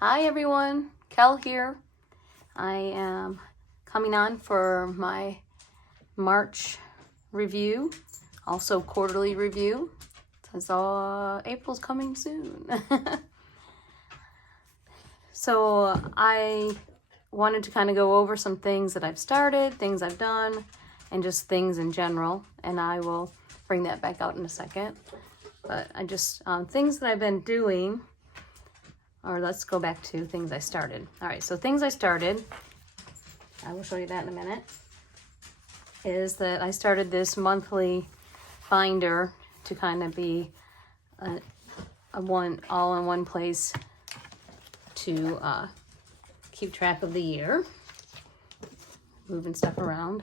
Hi everyone, Kel here. I am coming on for my March review, also quarterly review, because April's coming soon. So I wanted to kind of go over some things that I've started, things I've done, and just things in general, and I will bring that back out in a second. But I just, things that I've been doing, or let's go back to things I started. All right, so things I started, I will show you that in a minute, is that I started this monthly binder to kind of be a one all in one place to keep track of the year. Moving stuff around.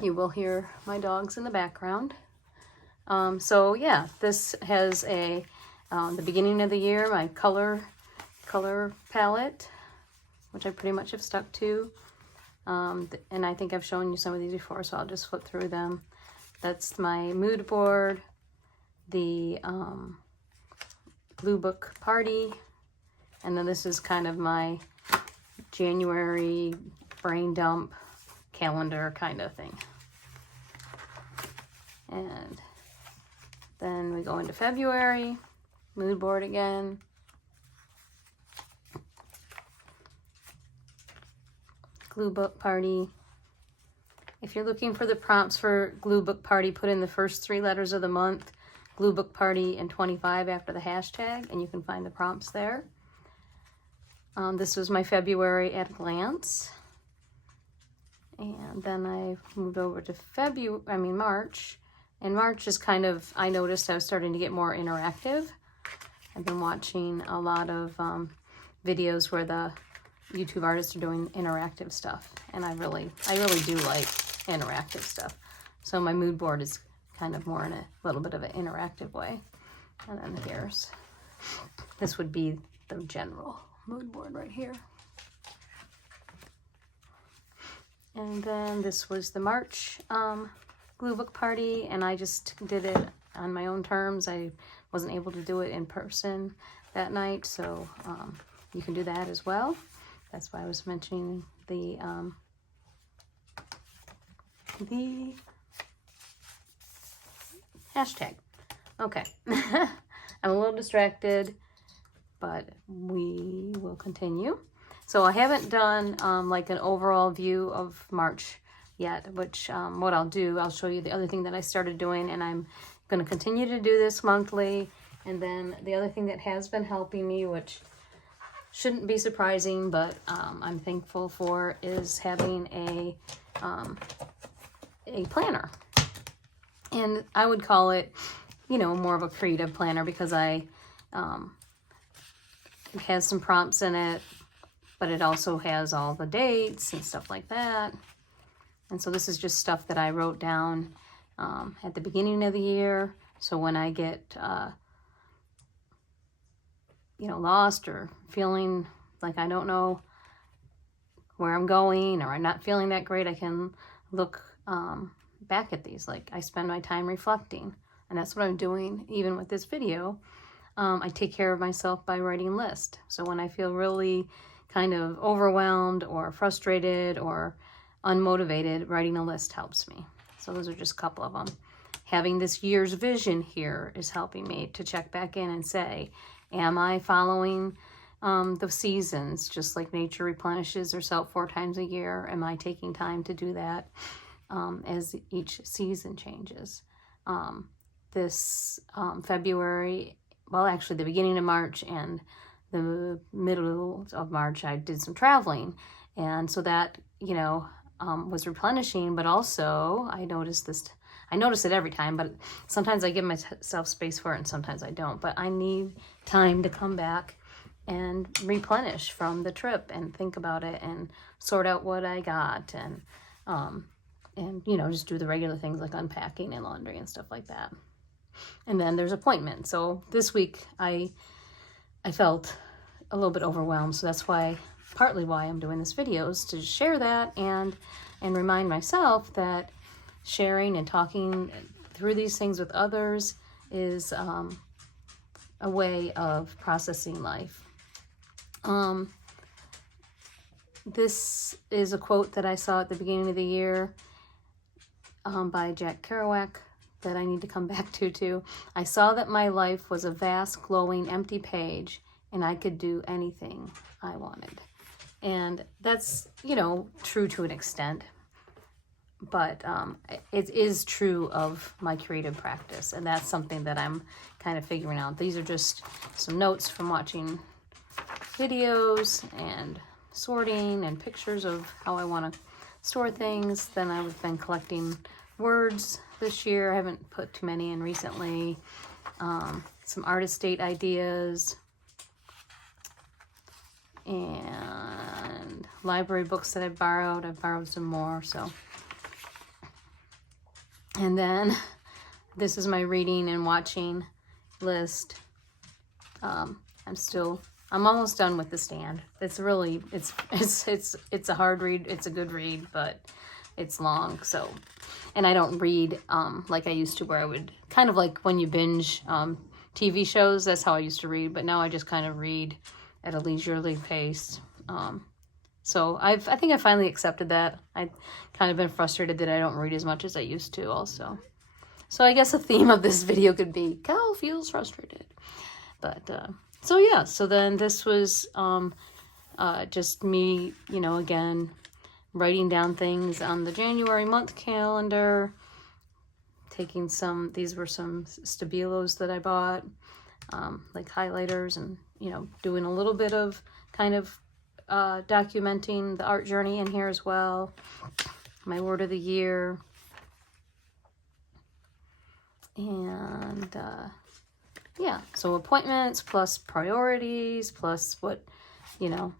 You will hear my dogs in the background. So yeah, this has a the beginning of the year, my color palette, which I pretty much have stuck to. And I think I've shown you some of these before, so I'll just flip through them. That's my mood board, the Blue Book Party, and then this is kind of my January brain dump calendar kind of thing. And then we go into February, mood board again. Glue Book Party. If you're looking for the prompts for Glue Book Party, put in the first 3 letters of the month, Glue Book Party, and 25 after the hashtag, and you can find the prompts there. This was my February at a glance. And then I moved over to March. And March is kind of, I noticed I was starting to get more interactive. I've been watching a lot of videos where the YouTube artists are doing interactive stuff, and I really do like interactive stuff. So my mood board is kind of more in a little bit of an interactive way. And then this would be the general mood board right here. And then this was the March Glue Book Party, and I just did it on my own terms. I wasn't able to do it in person that night, so you can do that as well. That's why I was mentioning the hashtag. Okay. I'm a little distracted, but we will continue. So I haven't done like an overall view of March yet, which what I'll do, I'll show you the other thing that I started doing, and I'm going to continue to do this monthly. And then the other thing that has been helping me, which shouldn't be surprising, but I'm thankful for, is having a planner. And I would call it, more of a creative planner, because it has some prompts in it, but it also has all the dates and stuff like that. And so this is just stuff that I wrote down at the beginning of the year. So when I get lost or feeling like I don't know where I'm going, or I'm not feeling that great, I can look back at these. Like, I spend my time reflecting, and that's what I'm doing even with this video. I take care of myself by writing lists. So when I feel really kind of overwhelmed or frustrated or unmotivated, writing a list helps me. So those are just a couple of them. Having this year's vision here is helping me to check back in and say, am I following the seasons, just like nature replenishes herself 4 times a year? Am I taking time to do that as each season changes? This February, well, actually the beginning of March and the middle of March, I did some traveling. And so that, was replenishing, but also I noticed it every time, but sometimes I give myself space for it and sometimes I don't. But I need time to come back and replenish from the trip and think about it and sort out what I got and just do the regular things like unpacking and laundry and stuff like that. And then there's appointments. So this week I felt a little bit overwhelmed, so that's partly why I'm doing this video, is to share that and remind myself that sharing and talking through these things with others is a way of processing life. This is a quote that I saw at the beginning of the year by Jack Kerouac that I need to come back to too. I saw that my life was a vast, glowing, empty page, and I could do anything I wanted. And that's, you know, true to an extent. But it is true of my creative practice, and that's something that I'm kind of figuring out. These are just some notes from watching videos and sorting and pictures of how I want to store things. Then I've been collecting words this year. I haven't put too many in recently. Some artist date ideas and library books that I borrowed. I've borrowed some more, so. And then this is my reading and watching list. I'm almost done with The Stand. It's really, it's a hard read. It's a good read, but it's long. So, and I don't read like I used to, where I would kind of like when you binge TV shows. That's how I used to read, but now I just kind of read at a leisurely pace. So I think I finally accepted that. I kind of been frustrated that I don't read as much as I used to also. So I guess a theme of this video could be Cal feels frustrated. But so yeah, so then this was just me, you know, again, writing down things on the January month calendar, taking these were some Stabilos that I bought, like highlighters, and, you know, doing a little bit of kind of documenting the art journey in here as well. My word of the year. And yeah, so appointments plus priorities plus what, you know,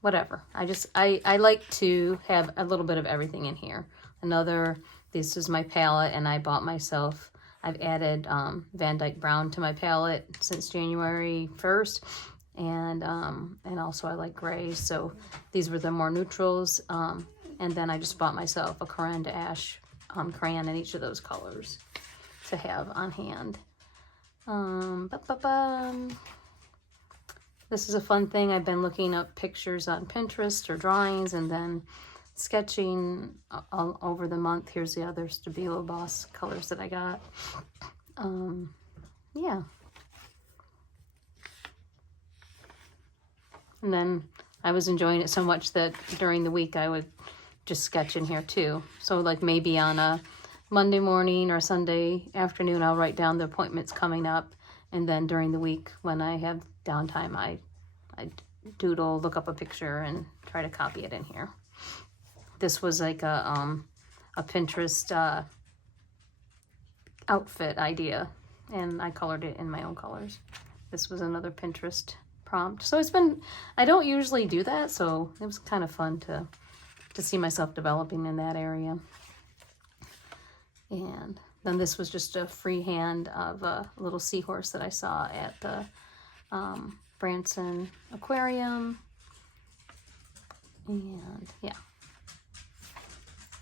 whatever. I like to have a little bit of everything in here. This is my palette, and I bought myself, I've added Van Dyke Brown to my palette since January 1st. And also I like grays, so these were the more neutrals. And then I just bought myself a Corinne Ash crayon in each of those colors to have on hand. This is a fun thing. I've been looking up pictures on Pinterest or drawings, and then sketching all over the month. Here's the other Stabilo Boss colors that I got. Yeah. And then I was enjoying it so much that during the week I would just sketch in here too. So like maybe on a Monday morning or Sunday afternoon, I'll write down the appointments coming up. And then during the week when I have downtime, I doodle, look up a picture, and try to copy it in here. This was like a Pinterest outfit idea, and I colored it in my own colors. This was another Pinterest prompt. So I don't usually do that, so it was kind of fun to see myself developing in that area. And then this was just a free hand of a little seahorse that I saw at the Branson Aquarium. And yeah.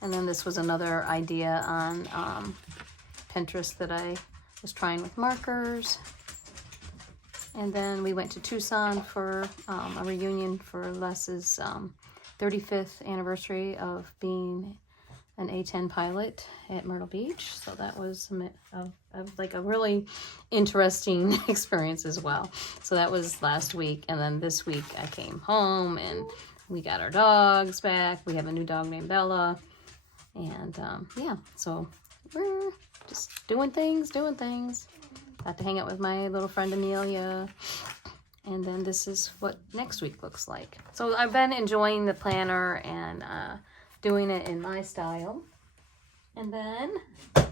And then this was another idea on Pinterest that I was trying with markers. And then we went to Tucson for a reunion for Les's 35th anniversary of being an A-10 pilot at Myrtle Beach. So that was like a really interesting experience as well. So that was last week. And then this week I came home and we got our dogs back. We have a new dog named Bella. And yeah, so we're just doing things. Got to hang out with my little friend Amelia. And then this is what next week looks like. So I've been enjoying the planner and doing it in my style. And then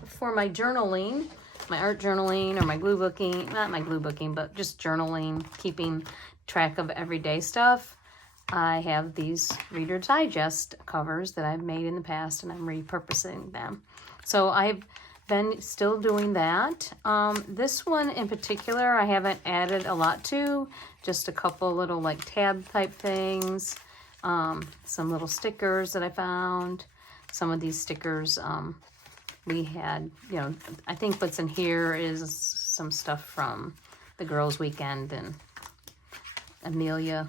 for my journaling, my art journaling or my glue booking, not my glue booking, but just journaling, keeping track of everyday stuff, I have these Reader's Digest covers that I've made in the past, and I'm repurposing them. So I've been still doing that. This one in particular, I haven't added a lot to, just a couple little like tab type things, some little stickers that I found. Some of these stickers we had, you know, I think what's in here is some stuff from the girls' weekend, and Amelia,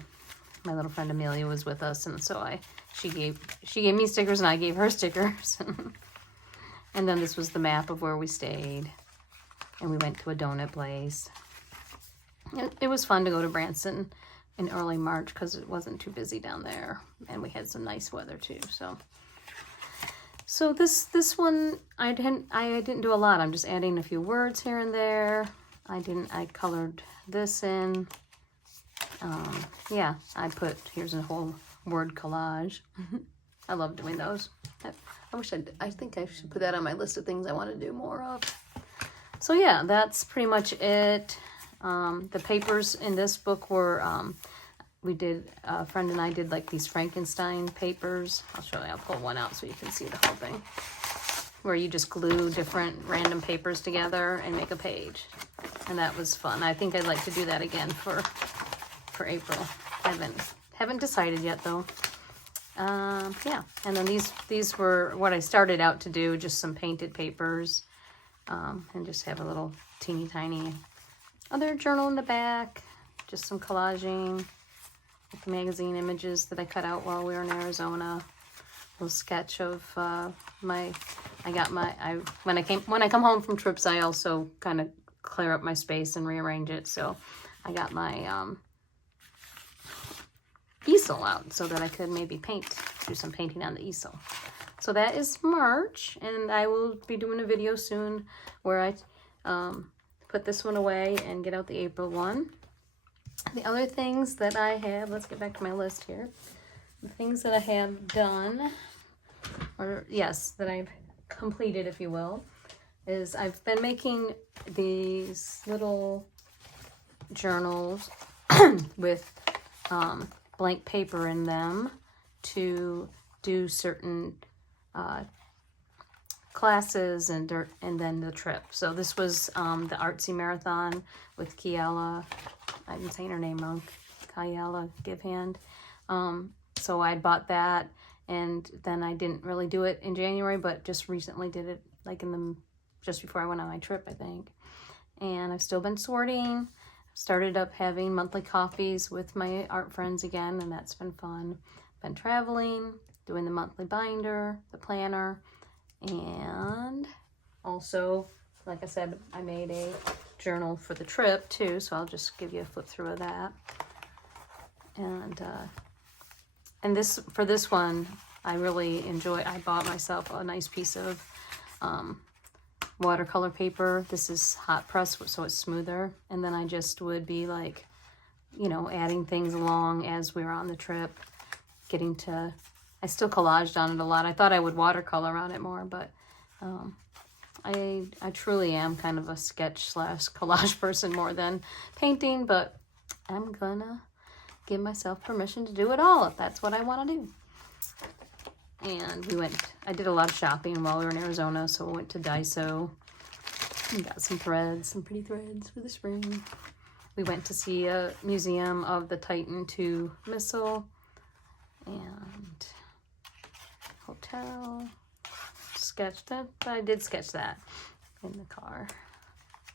my little friend Amelia was with us, and so she gave me stickers and I gave her stickers. And then this was the map of where we stayed, and we went to a donut place. It was fun to go to Branson in early March because it wasn't too busy down there, and we had some nice weather too. So this one I didn't do a lot. I'm just adding a few words here and there. I colored this in. Yeah, here's a whole word collage. I love doing those. I think I should put that on my list of things I want to do more of. So yeah, that's pretty much it. The papers in this book were, a friend and I did like these Frankenstein papers. I'll show you, I'll pull one out so you can see the whole thing. Where you just glue different random papers together and make a page. And that was fun. I think I'd like to do that again for April. Haven't decided yet though. Yeah, and then these were what I started out to do, just some painted papers, and just have a little teeny tiny other journal in the back, just some collaging with the magazine images that I cut out while we were in Arizona. A little sketch of when I come home from trips, I also kind of clear up my space and rearrange it. So I got my easel out so that I could maybe do some painting on the easel. So that is March, and I will be doing a video soon where I put this one away and get out the April one. The other things that I have, let's get back to my list here. The things that I have done, or yes, that I've completed, if you will, is I've been making these little journals with blank paper in them to do certain classes and then the trip. So this was the Artsy Marathon with Kiala. I'm saying her name wrong. Kiala Givehand. So I bought that, and then I didn't really do it in January, but just recently did it like just before I went on my trip, I think. And I've still been sorting. Started up having monthly coffees with my art friends again, and that's been fun. Been traveling, doing the monthly binder, the planner, and also, like I said, I made a journal for the trip too, so I'll just give you a flip through of that. And for this one, I really enjoy. I bought myself a nice piece of watercolor paper. This is hot press, so it's smoother. And then I just would be like, adding things along as we were on the trip. I still collaged on it a lot. I thought I would watercolor on it more, but I truly am kind of a sketch / collage person more than painting, but I'm gonna give myself permission to do it all if that's what I want to do. And I did a lot of shopping while we were in Arizona, so we went to Daiso and got some pretty threads for the spring. We went to see a museum of the Titan II missile and hotel. Sketched that, but I did sketch that in the car.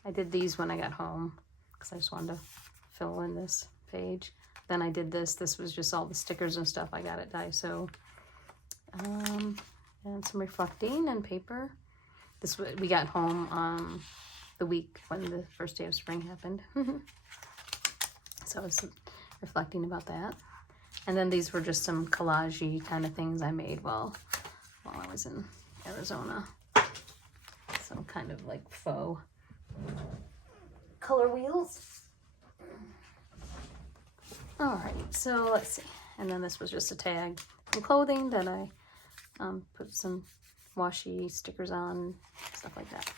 I did these when I got home because I just wanted to fill in this page. Then I did this. This was just all the stickers and stuff I got at Daiso. And some reflecting and paper. We got home the week when the first day of spring happened. So I was reflecting about that. And then these were just some collage-y kind of things I made while I was in Arizona. Some kind of like faux color wheels. All right, so let's see. And then this was just a tag and clothing that I put some washi stickers on, stuff like that.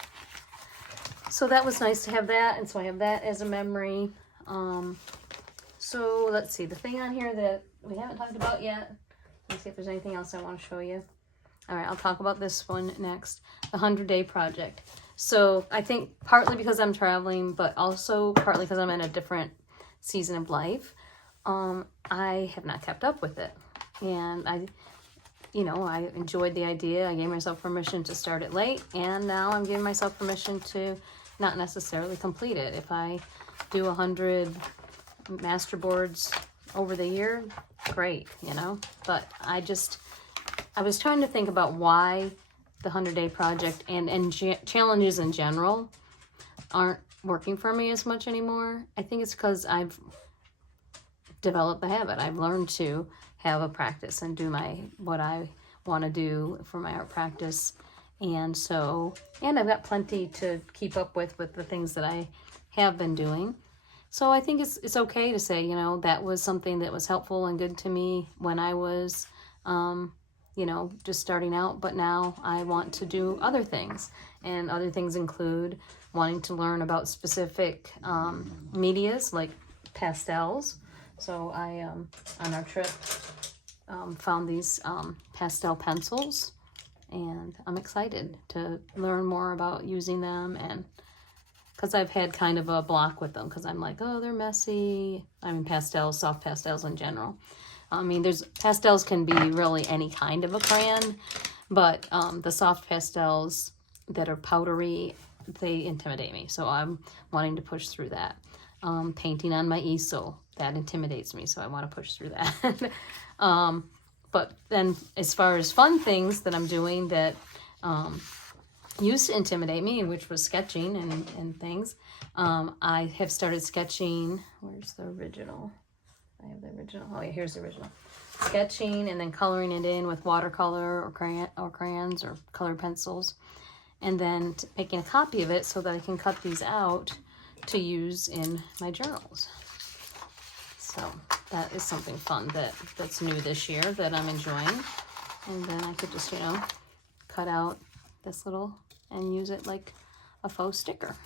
So that was nice to have that, and so I have that as a memory. So let's see, the thing on here that we haven't talked about yet. Let's see if there's anything else I want to show you. All right, I'll talk about this one next, the 100-Day Project. So I think partly because I'm traveling, but also partly because I'm in a different season of life, I have not kept up with it. And I enjoyed the idea. I gave myself permission to start it late, and now I'm giving myself permission to not necessarily complete it. If I do 100 masterboards over the year, great, you know. But I was trying to think about why the 100-day project and challenges in general aren't working for me as much anymore. I think it's because I've developed the habit. I've learned to have a practice and do what I want to do for my art practice. And I've got plenty to keep up with the things that I have been doing. So I think it's okay to say, you know, that was something that was helpful and good to me when I was, you know, just starting out. But now I want to do other things. And other things include wanting to learn about specific medias like pastels. So I, on our trip, found these pastel pencils. And I'm excited to learn more about using them, and because I've had kind of a block with them because I'm like, oh, they're messy. I mean, pastels, soft pastels in general. I mean, pastels can be really any kind of a crayon, but the soft pastels that are powdery, they intimidate me. So I'm wanting to push through that. Painting on my easel, that intimidates me, so I want to push through that. But then as far as fun things that I'm doing that used to intimidate me, which was sketching and things, I have started sketching. Where's the original? I have the original. Oh yeah, here's the original. Sketching and then coloring it in with watercolor or crayons or colored pencils. And then making a copy of it so that I can cut these out to use in my journals. So that is something fun that's new this year that I'm enjoying. And then I could just, you know, cut out this little and use it like a faux sticker.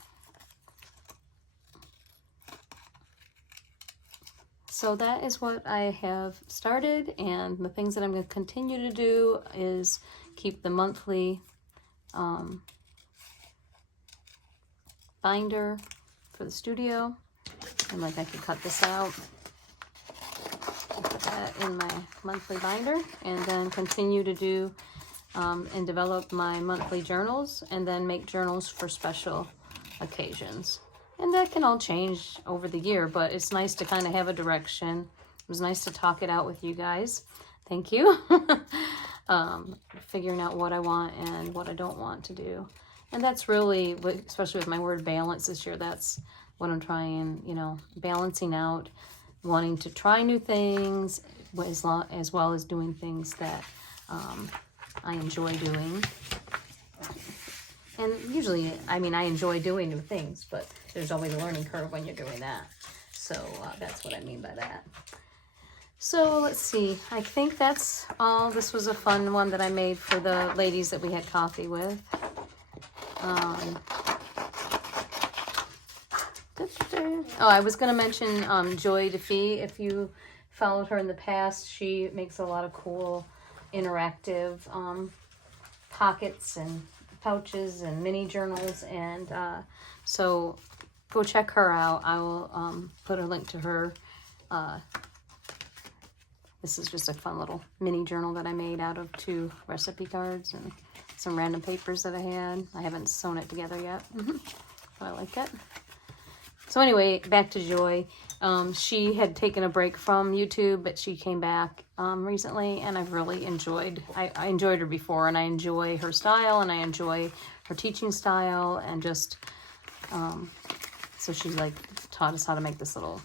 So that is what I have started, and the things that I'm going to continue to do is keep the monthly binder for the studio. And like I could cut this out, put that in my monthly binder, and then continue to do and develop my monthly journals, and then make journals for special occasions. And that can all change over the year, but it's nice to kind of have a direction. It was nice to talk it out with you guys. Thank you. Figuring out what I want and what I don't want to do. And that's really, especially with my word balance this year, that's what I'm trying, you know, balancing out, wanting to try new things as well as doing things that I enjoy doing. And usually, I mean, I enjoy doing new things, but there's always a learning curve when you're doing that. So that's what I mean by that. So let's see. I think that's all. This was a fun one that I made for the ladies that we had coffee with. Oh, I was going to mention Joy DeFee. If you followed her in the past, she makes a lot of cool interactive pockets and pouches and mini journals, and so go check her out. I will put a link to her. This is just a fun little mini journal that I made out of 2 recipe cards and some random papers that I had. I haven't sewn it together yet, but I like it. So anyway, back to Joy. She had taken a break from YouTube, but she came back recently, and I've really enjoyed, I enjoyed her before, and I enjoy her style, and I enjoy her teaching style, and just, so she like taught us how to make this little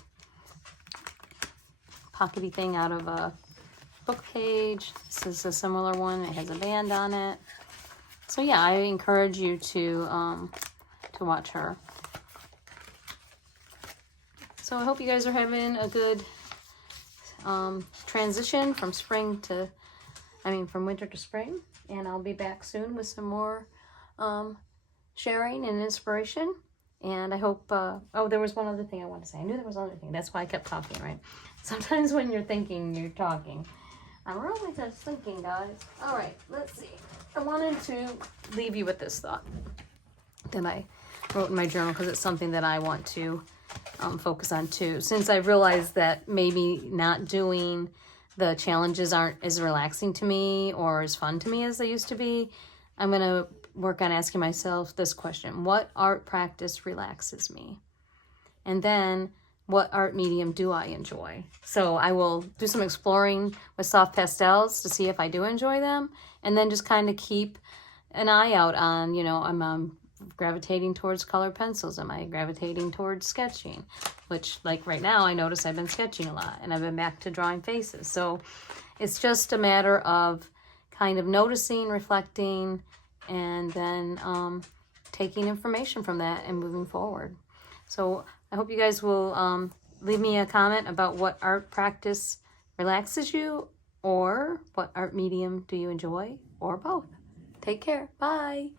pockety thing out of a book page. This is a similar one. It has a band on it. So yeah, I encourage you to watch her. So I hope you guys are having a good transition from from winter to spring. And I'll be back soon with some more sharing and inspiration. And I hope, oh, there was one other thing I wanted to say. I knew there was another thing. That's why I kept talking, right? Sometimes when you're thinking, you're talking. I'm really just thinking, guys. All right, let's see. I wanted to leave you with this thought that I wrote in my journal, because it's something that I want to focus on too. Since I've realized that maybe not doing the challenges aren't as relaxing to me or as fun to me as they used to be, I'm going to work on asking myself this question: what art practice relaxes me? And then what art medium do I enjoy? So I will do some exploring with soft pastels to see if I do enjoy them, and then just kind of keep an eye out on, you know, I'm gravitating towards colored pencils. Am I gravitating towards sketching? Which, like right now, I notice I've been sketching a lot, and I've been back to drawing faces. So it's just a matter of kind of noticing, reflecting, and then taking information from that and moving forward. So I hope you guys will leave me a comment about what art practice relaxes you, or what art medium do you enjoy, or both. Take care. Bye.